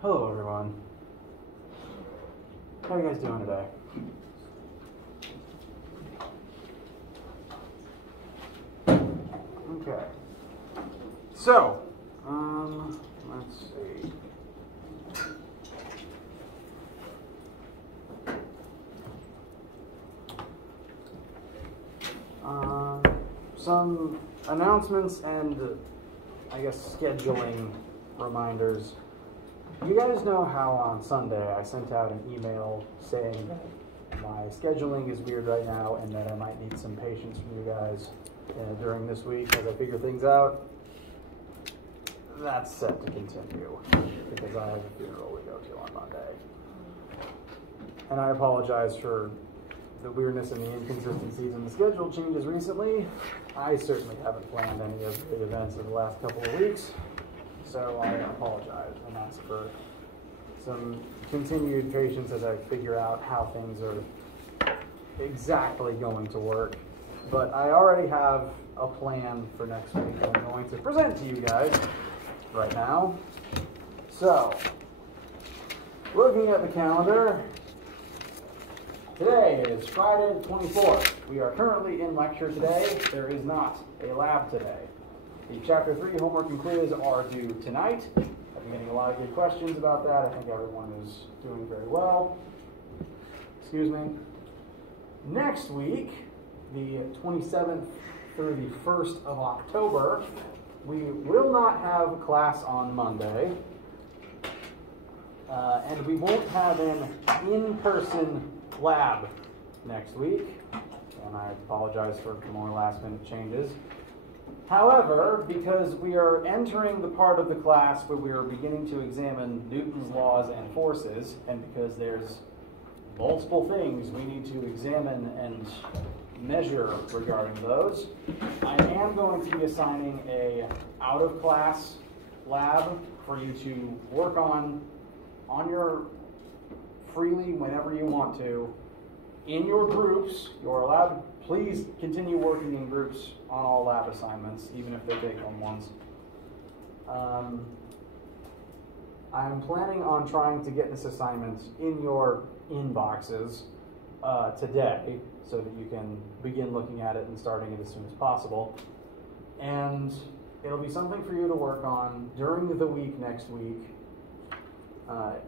Hello everyone. How are you guys doing today? Okay. So, let's see. Some announcements and, I guess, scheduling reminders. You guys know how on Sunday I sent out an email saying that my scheduling is weird right now and that I might need some patience from you guys during this week as I figure things out? That's set to continue because I have a funeral to go to on Monday. And I apologize for the weirdness and the inconsistencies in the schedule changes recently. I certainly haven't planned any of the events in the last couple of weeks, so I apologize and ask for some continued patience as I figure out how things are exactly going to work. But I already have a plan for next week I'm going to present to you guys right now. So, looking at the calendar, today is Friday the 24th. We are currently in lecture today. There is not a lab today. The Chapter 3 homework and quiz are due tonight. I've been getting a lot of good questions about that. I think everyone is doing very well. Excuse me. Next week, the 27th through the 1st of October, we will not have class on Monday. And we won't have an in-person lab next week. And I apologize for more last-minute changes. However, because we are entering the part of the class where we are beginning to examine Newton's laws and forces, and because there's multiple things we need to examine and measure regarding those, I am going to be assigning a out-of-class lab for you to work on your freely whenever you want to. In your groups, you're allowed, please continue working in groups on all lab assignments, even if they take home ones. I'm planning on trying to get this assignment in your inboxes today so that you can begin looking at it and starting it as soon as possible. And it'll be something for you to work on during the week next week.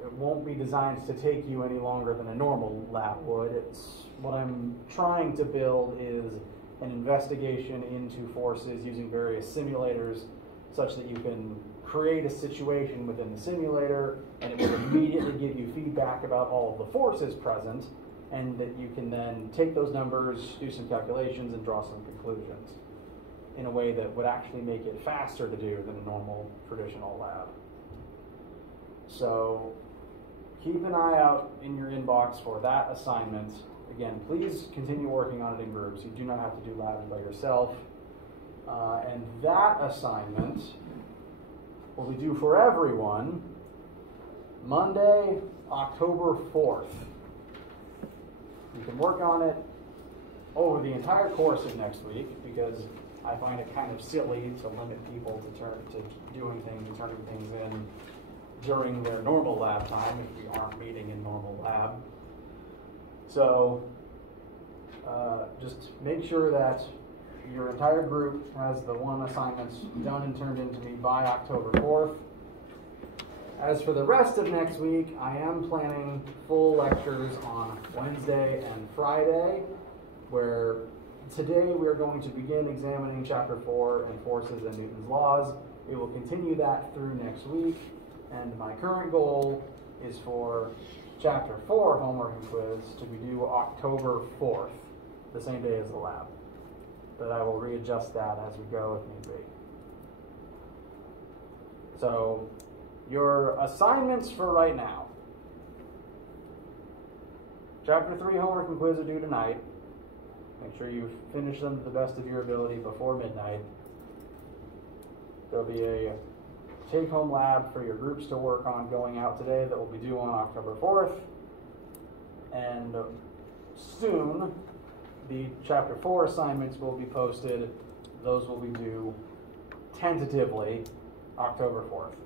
It won't be designed to take you any longer than a normal lab would. What I'm trying to build is an investigation into forces using various simulators such that you can create a situation within the simulator and it will immediately give you feedback about all of the forces present, and that you can then take those numbers, do some calculations, and draw some conclusions in a way that would actually make it faster to do than a normal traditional lab. So keep an eye out in your inbox for that assignment. Again, please continue working on it in groups. You do not have to do labs by yourself. And that assignment will be due for everyone Monday, October 4th. You can work on it over the entire course of next week because I find it kind of silly to limit people to doing things and turning things in during their normal lab time if we aren't meeting in normal lab. So just make sure that your entire group has the one assignment done and turned into me by October 4th. As for the rest of next week, I am planning full lectures on Wednesday and Friday, where today we are going to begin examining Chapter 4 and forces and Newton's laws. We will continue that through next week. And my current goal is for Chapter 4 homework and quiz to be due October 4th, the same day as the lab. But I will readjust that as we go if need be. So, your assignments for right now. Chapter 3 homework and quiz are due tonight. Make sure you finish them to the best of your ability before midnight. There'll be a take-home lab for your groups to work on going out today that will be due on October 4th. And soon, the Chapter 4 assignments will be posted. Those will be due tentatively October 4th.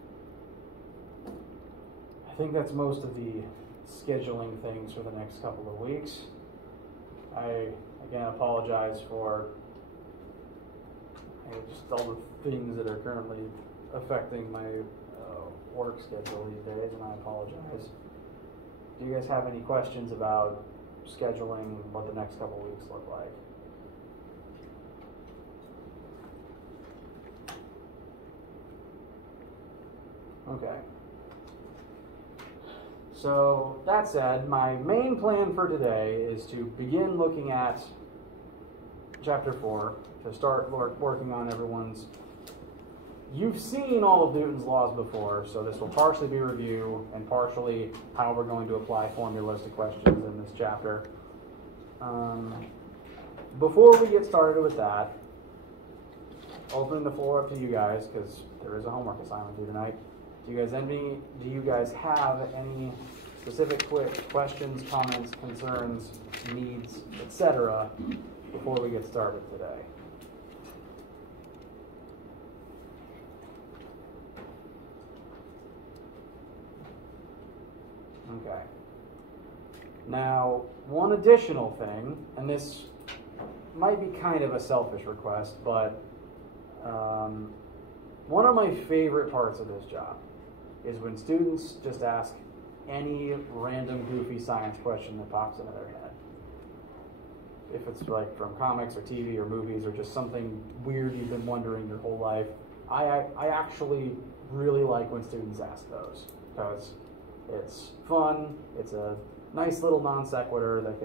I think that's most of the scheduling things for the next couple of weeks. I, again, apologize for just all the things that are currently affecting my work schedule these days, and I apologize. Do you guys have any questions about scheduling, what the next couple of weeks look like? Okay. So that said, my main plan for today is to begin looking at Chapter 4, to start working on everyone's... You've seen all of Newton's laws before, so this will partially be review and partially how we're going to apply formulas to questions in this chapter. Before we get started with that, opening the floor up to you guys, because there is a homework assignment due tonight. Do you guys have any specific quick questions, comments, concerns, needs, etc. before we get started today? Okay. Now, one additional thing, and this might be kind of a selfish request, but one of my favorite parts of this job is when students just ask any random goofy science question that pops into their head. If it's like from comics or TV or movies or just something weird you've been wondering your whole life, I actually really like when students ask those, because it's fun, it's a nice little non sequitur that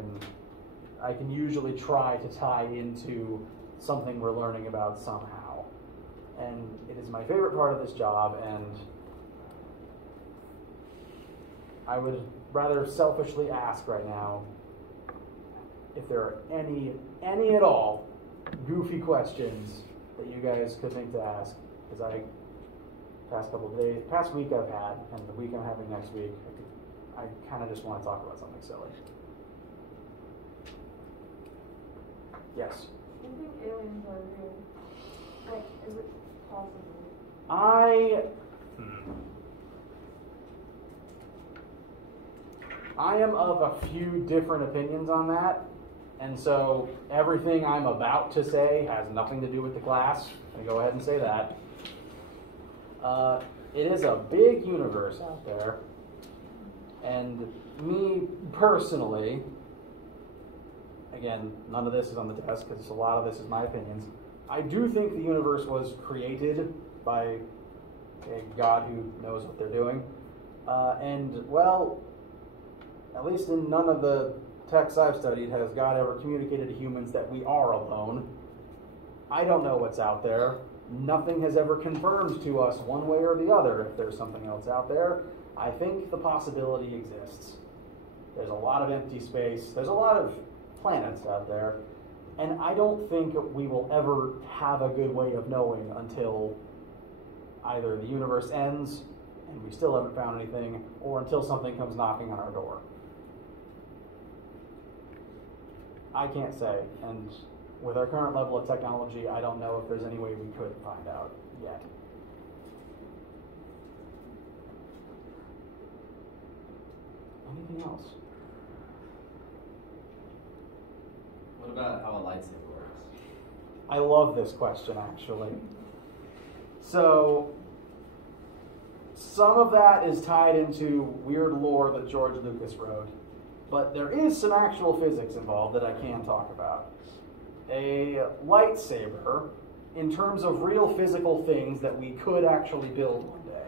I can usually try to tie into something we're learning about somehow. And it is my favorite part of this job, and I would rather selfishly ask right now if there are any at all goofy questions that you guys could think to ask, because past week I've had, and the week I'm having next week, I kind of just want to talk about something silly. Yes? Do you think aliens are real? Like, is it possible? I am of a few different opinions on that, and so everything I'm about to say has nothing to do with the class. I'm going to go ahead and say that. It is a big universe out there, and me personally, again, none of this is on the test because a lot of this is my opinions. I do think the universe was created by a God who knows what they're doing. And, well, at least in none of the texts I've studied has God ever communicated to humans that we are alone. I don't know what's out there. Nothing has ever confirmed to us one way or the other if there's something else out there. I think the possibility exists. There's a lot of empty space. There's a lot of planets out there. And I don't think we will ever have a good way of knowing until either the universe ends and we still haven't found anything, or until something comes knocking on our door. I can't say, and with our current level of technology, I don't know if there's any way we could find out yet. Anything else? What about how a lightsaber works? I love this question, actually. So, some of that is tied into weird lore that George Lucas wrote, but there is some actual physics involved that I can talk about. A lightsaber, in terms of real physical things that we could actually build one day,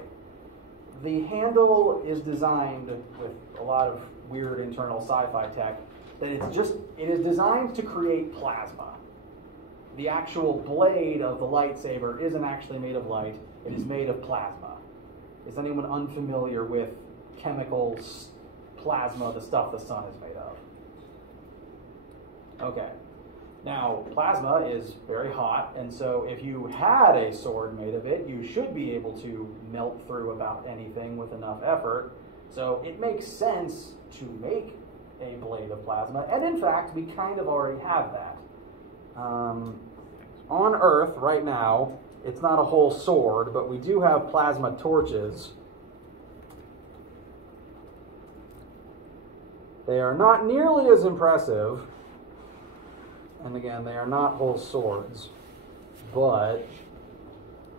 the handle is designed with a lot of weird internal sci-fi tech that it is designed to create plasma. The actual blade of the lightsaber isn't actually made of light, it is made of plasma. Is anyone unfamiliar with chemical plasma, the stuff the sun is made of? Okay. Now, plasma is very hot, and so if you had a sword made of it, you should be able to melt through about anything with enough effort. So it makes sense to make a blade of plasma, and in fact, we kind of already have that. On Earth, right now, it's not a whole sword, but we do have plasma torches. They are not nearly as impressive. And again, they are not whole swords. But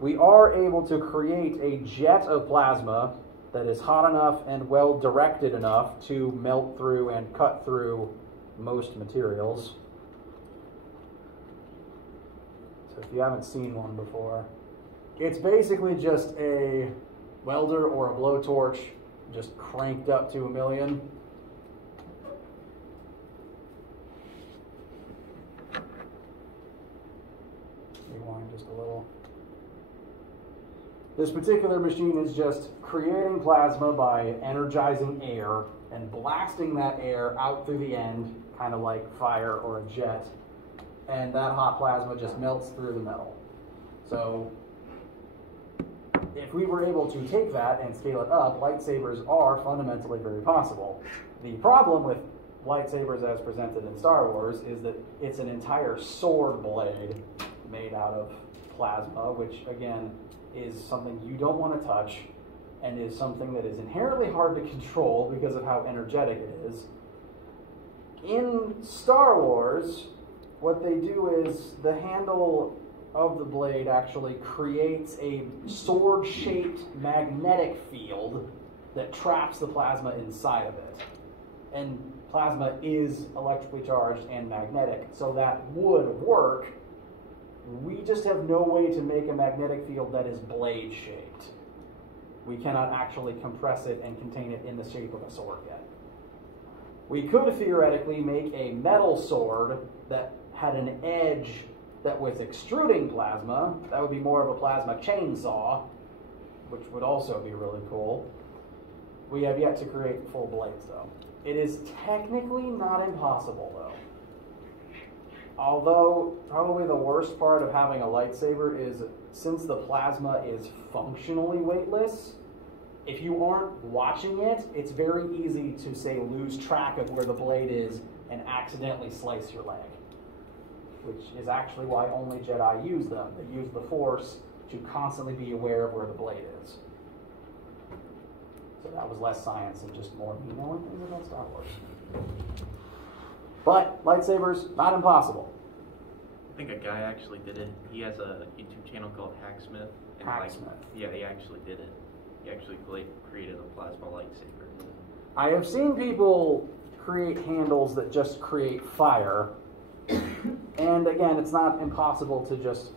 we are able to create a jet of plasma that is hot enough and well directed enough to melt through and cut through most materials. So if you haven't seen one before, it's basically just a welder or a blowtorch just cranked up to 1,000,000. Rewind just a little. This particular machine is just creating plasma by energizing air and blasting that air out through the end, kind of like fire or a jet. And that hot plasma just melts through the metal. So if we were able to take that and scale it up, lightsabers are fundamentally very possible. The problem with lightsabers as presented in Star Wars is that it's an entire sword blade made out of plasma, which again is something you don't want to touch and is something that is inherently hard to control because of how energetic it is. In Star Wars, what they do is the handle of the blade actually creates a sword-shaped magnetic field that traps the plasma inside of it. And plasma is electrically charged and magnetic, so that would work. We just have no way to make a magnetic field that is blade-shaped. We cannot actually compress it and contain it in the shape of a sword yet. We could theoretically make a metal sword that had an edge that was extruding plasma. That would be more of a plasma chainsaw, which would also be really cool. We have yet to create full blades, though. It is technically not impossible, though. Although, probably the worst part of having a lightsaber is, since the plasma is functionally weightless, if you aren't watching it, it's very easy to, say, lose track of where the blade is and accidentally slice your leg. Which is actually why only Jedi use them. They use the Force to constantly be aware of where the blade is. So that was less science and just more me knowing things about Star Wars. But lightsabers, not impossible. I think a guy actually did it. He has a YouTube channel called Hacksmith. And Hacksmith. Yeah, he actually did it. He actually created a plasma lightsaber. I have seen people create handles that just create fire. And again, it's not impossible to just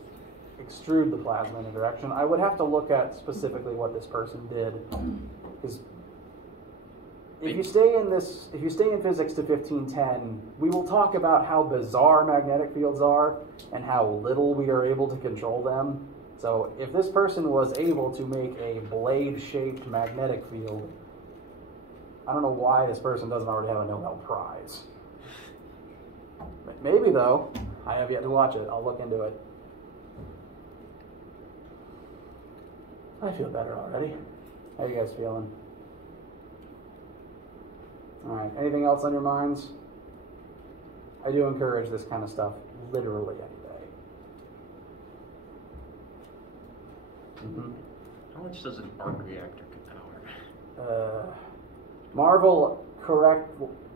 extrude the plasma in a direction. I would have to look at specifically what this person did, because if you stay in physics to 1510, we will talk about how bizarre magnetic fields are and how little we are able to control them. So if this person was able to make a blade-shaped magnetic field, I don't know why this person doesn't already have a Nobel Prize. Maybe, though. I have yet to watch it. I'll look into it. I feel better already. How are you guys feeling? Alright, anything else on your minds? I do encourage this kind of stuff literally any day. Mm-hmm. How much does an arc reactor power?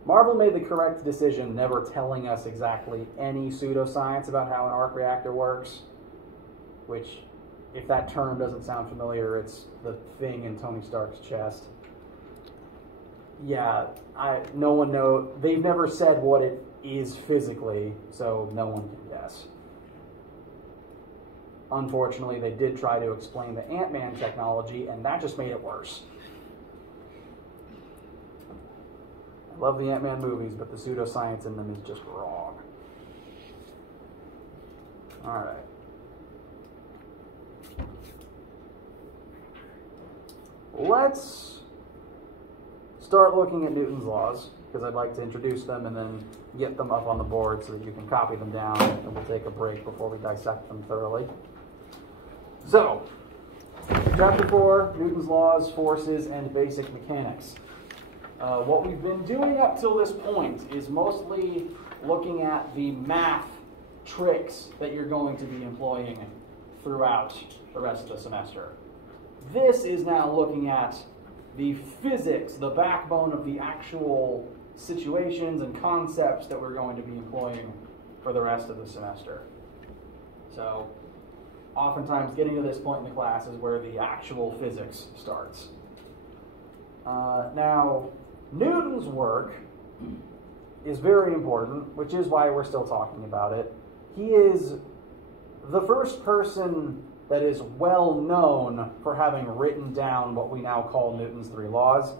Marvel made the correct decision never telling us exactly any pseudoscience about how an arc reactor works, which, if that term doesn't sound familiar, it's the thing in Tony Stark's chest. Yeah, no one knows. They've never said what it is physically, so no one can guess. Unfortunately, they did try to explain the Ant-Man technology, and that just made it worse. I love the Ant-Man movies, but the pseudoscience in them is just wrong. Alright. Let's start looking at Newton's laws, because I'd like to introduce them and then get them up on the board so that you can copy them down, and we'll take a break before we dissect them thoroughly. So, Chapter 4, Newton's laws, forces, and basic mechanics. What we've been doing up till this point is mostly looking at the math tricks that you're going to be employing throughout the rest of the semester. This is now looking at the physics, the backbone of the actual situations and concepts that we're going to be employing for the rest of the semester. So oftentimes getting to this point in the class is where the actual physics starts. Now, Newton's work is very important, which is why we're still talking about it. He is the first person that is well known for having written down what we now call Newton's 3 laws,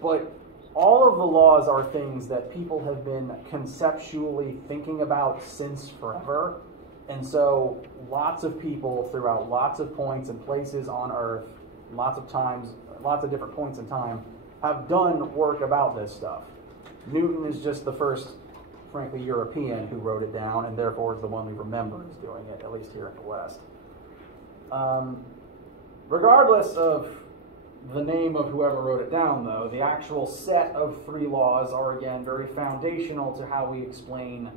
but all of the laws are things that people have been conceptually thinking about since forever, and so lots of people throughout lots of points and places on Earth, lots of different points in time, have done work about this stuff. Newton is just the first, frankly, European who wrote it down, and therefore is the one we remember as doing it, at least here in the West. Regardless of the name of whoever wrote it down, though, the actual set of 3 laws are, again, very foundational to how we explain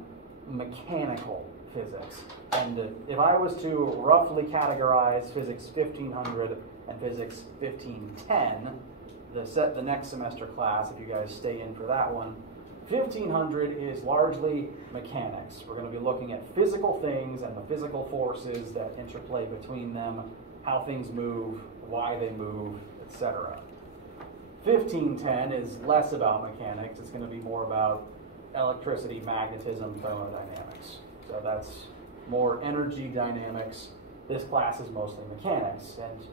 mechanical physics. And if I was to roughly categorize Physics 1500 and Physics 1510, the next semester class, if you guys stay in for that one, 1500 is largely mechanics. We're going to be looking at physical things and the physical forces that interplay between them, how things move, why they move, etc. 1510 is less about mechanics. It's going to be more about electricity, magnetism, thermodynamics. So that's more energy dynamics. This class is mostly mechanics. And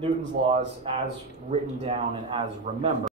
Newton's laws, as written down and as remembered,